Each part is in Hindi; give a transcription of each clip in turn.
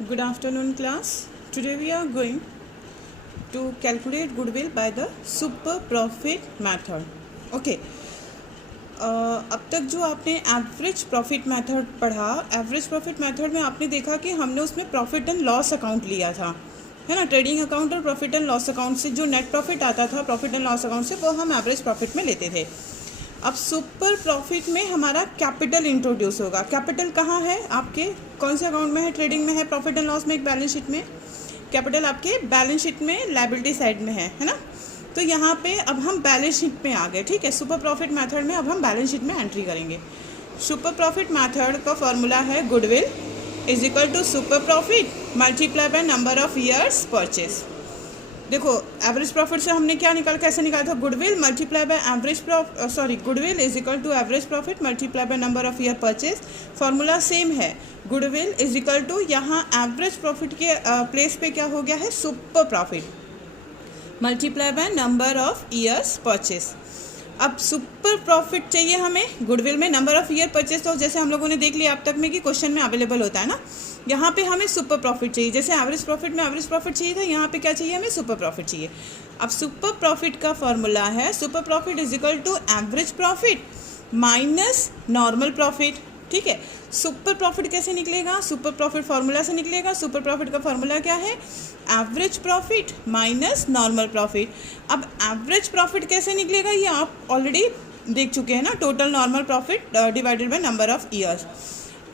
Good afternoon, class. Today we are going to calculate goodwill by the super profit method. Okay. अब तक जो आपने एवरेज प्रॉफिट मेथड पढ़ा, एवरेज प्रॉफिट मेथड में आपने देखा कि हमने उसमें प्रॉफिट एंड लॉस अकाउंट लिया था, है ना। ट्रेडिंग अकाउंट और प्रॉफिट एंड लॉस अकाउंट से जो नेट प्रॉफिट आता था प्रॉफिट एंड लॉस अकाउंट से, वो हम एवरेज प्रॉफिट में लेते थे। अब सुपर प्रॉफिट में हमारा कैपिटल इंट्रोड्यूस होगा। कैपिटल कहाँ है आपके, कौन से अकाउंट में है? ट्रेडिंग में है, प्रॉफिट एंड लॉस में, एक बैलेंस शीट में। कैपिटल आपके बैलेंस शीट में लायबिलिटी साइड में है ना। तो यहाँ पे अब हम बैलेंस शीट में आ गए, ठीक है। सुपर प्रॉफिट मेथड में अब हम बैलेंस शीट में एंट्री करेंगे। सुपर प्रॉफिट मेथड का फॉर्मूला है goodwill is equal to super profit multiply by number of years purchase. देखो एवरेज प्रॉफिट से हमने क्या कैसे निकाला था? Goodwill multiply by goodwill is equal to average profit multiply by number of year purchase. Formula same है, गुडविल इज इक्वल टू यहाँ एवरेज प्रॉफिट के प्लेस पे क्या हो गया है? Super profit multiply by number of years purchase. अब सुपर प्रॉफिट चाहिए हमें गुडविल में, नंबर ऑफ ईयर परचेज तो जैसे हम लोगों ने देख लिया अब तक में कि क्वेश्चन में अवेलेबल होता है ना। यहाँ पे हमें सुपर प्रॉफिट चाहिए, जैसे एवरेज प्रॉफिट में एवरेज प्रॉफिट चाहिए था, यहाँ पे क्या चाहिए हमें? सुपर प्रॉफिट चाहिए। अब सुपर प्रॉफिट का फॉर्मूला है super profit is equal to average profit minus normal profit, ठीक है। सुपर प्रॉफिट कैसे निकलेगा? सुपर प्रॉफिट फॉर्मूला से निकलेगा। सुपर प्रॉफिट का फॉर्मूला क्या है? Average profit minus normal profit. अब एवरेज प्रॉफिट कैसे निकलेगा ये आप ऑलरेडी देख चुके हैं ना, total normal profit divided by number of years.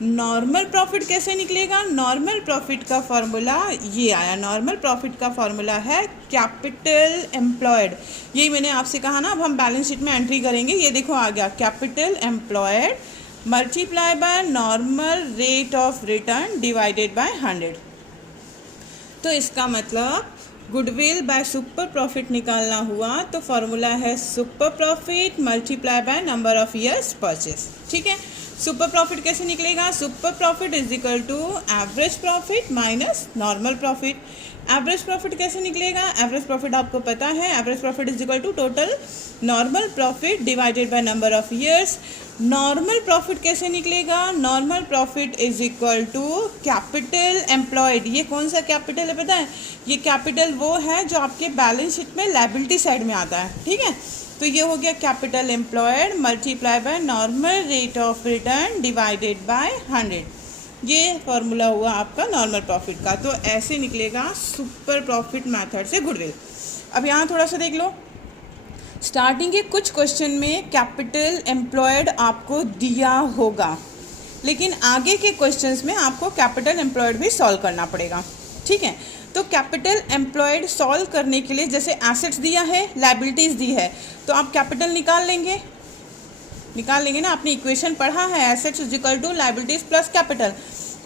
Normal profit कैसे निकलेगा? नॉर्मल प्रॉफिट का फॉर्मूला ये आया, नॉर्मल प्रॉफिट का फॉर्मूला है कैपिटल एम्प्लॉयड। यही मैंने आपसे कहा ना, अब हम बैलेंस शीट में एंट्री करेंगे। ये देखो आ गया, capital employed multiply by normal rate of return divided by 100। तो इसका मतलब गुडविल बाय सुपर प्रॉफिट निकालना हुआ तो फॉर्मूला है super profit multiply by number of years purchase, ठीक है। सुपर प्रॉफिट कैसे निकलेगा? Super profit is equal to average profit minus normal profit. Average profit कैसे निकलेगा? एवरेज प्रॉफिट आपको पता है, average profit is equal to total normal profit divided by number of years. Normal profit कैसे निकलेगा? Normal profit is equal to capital employed. ये कौन सा कैपिटल है पता है? ये कैपिटल वो है जो आपके बैलेंस शीट में लायबिलिटी साइड में आता है, ठीक है। तो ये हो गया capital employed multiply by normal rate of return divided by 100। ये फॉर्मूला हुआ आपका नॉर्मल प्रॉफिट का। तो ऐसे निकलेगा सुपर प्रॉफिट मेथड से गुडविल। अब यहाँ थोड़ा सा देख लो, स्टार्टिंग के कुछ क्वेश्चन में कैपिटल एम्प्लॉयड आपको दिया होगा, लेकिन आगे के क्वेश्चंस में आपको कैपिटल एम्प्लॉयड भी सॉल्व करना पड़ेगा, ठीक है। तो कैपिटल एम्प्लॉयड सॉल्व करने के लिए जैसे एसेट्स दिया है, लायबिलिटीज़ दी है, तो आप कैपिटल निकाल लेंगे ना। आपने इक्वेशन पढ़ा है, assets is equal to liabilities plus capital.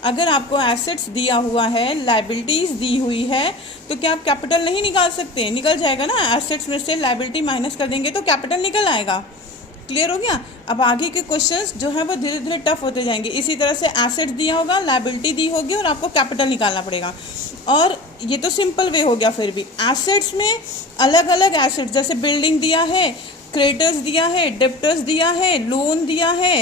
अगर आपको एसेट्स दिया हुआ है, लायबिलिटीज़ दी हुई है, तो क्या आप कैपिटल नहीं निकाल सकते? निकल जाएगा ना। एसेट्स में से लायबिलिटी माइनस कर देंगे तो कैपिटल निकल आएगा। क्लियर हो गया? अब आगे के क्वेश्चंस जो है वो धीरे धीरे टफ होते जाएंगे। इसी तरह से एसेट्स दिया होगा, लायबिलिटी दी होगी और आपको कैपिटल निकालना पड़ेगा। और ये तो सिंपल वे हो गया। फिर भी एसेट्स में अलग अलग एसेट्स, जैसे बिल्डिंग दिया है, क्रेडिटर्स दिया है, डेब्टर्स दिया है, लोन दिया है,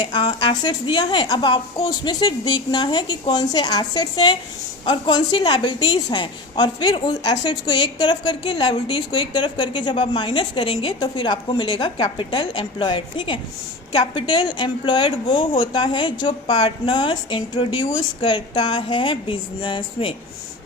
एसेट्स दिया है। अब आपको उसमें से देखना है कि कौन से एसेट्स हैं और कौन सी लायबिलिटीज़ हैं, और फिर उस एसेट्स को एक तरफ करके, लायबिलिटीज़ को एक तरफ करके जब आप माइनस करेंगे तो फिर आपको मिलेगा कैपिटल एम्प्लॉयड, ठीक है। कैपिटल एम्प्लॉयड वो होता है जो पार्टनर्स इंट्रोड्यूस करता है बिजनेस में।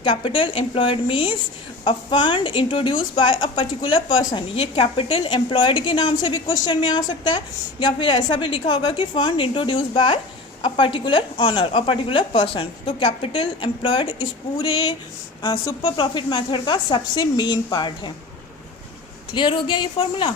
Capital employed means a fund introduce by a particular person. ये कैपिटल एम्प्लॉयड के नाम से भी क्वेश्चन में आ सकता है, या फिर ऐसा भी लिखा होगा कि fund introduce by a particular owner और पर्टिकुलर पर्सन। तो कैपिटल एम्प्लॉयड इस पूरे सुपर प्रॉफिट मेथड का सबसे मेन पार्ट है। क्लियर हो गया ये फॉर्मूला?